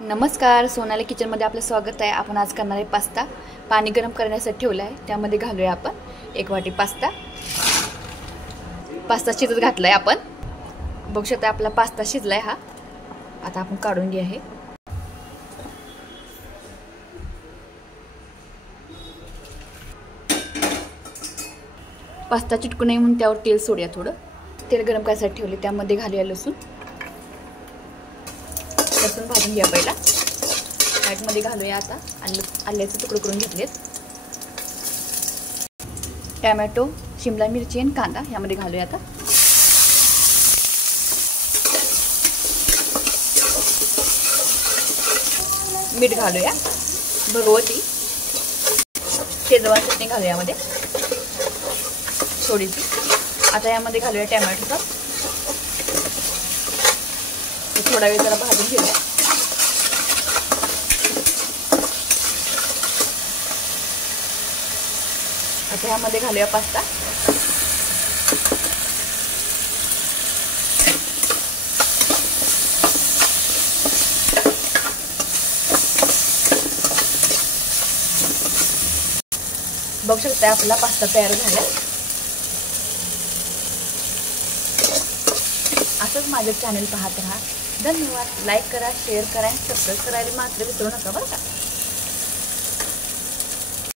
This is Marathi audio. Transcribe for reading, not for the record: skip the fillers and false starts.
नमस्कार, सोनाली किचनमध्ये आपलं स्वागत आहे। आपण आज करणार आहे पास्ता। पाणी गरम करण्यासाठी ठेवलं आहे, त्यामध्ये घालूया आपण 1 वाटी पास्ता शिजत घातलाय आपण। बघू शकता आपला पास्ता शिजलाय हा। आता आपण काढून घ्या हे। पास्ता चिटकू नये म्हणून त्यावर तेल सोडूया थोडं। तेल गरम करायसाठी ठेवले, त्यामध्ये घालूया लसूण भाजून घ्या पहिला। मध्ये घालूया आता आल्याचे तुकडे करून घेतलेत। टोमॅटो, शिमला मिरची आणि कांदा यामध्ये घालूया आता। मीठ घालूया, भगवती शेजवान चटणी घालूया यामध्ये थोडीशी। आता यामध्ये घालूया टोमॅटो सॉस। थोडा वेळ जरा भाजून घेऊया। आता यामध्ये घालूया पास्ता। बघू शकता आपला पास्ता तयार झाला। असंच माझे चॅनल पाहत राहा। धन्यवाद। लाईक करा, शेअर करा आणि सबस्क्राइब करायला मात्र विसरू नका बरं का।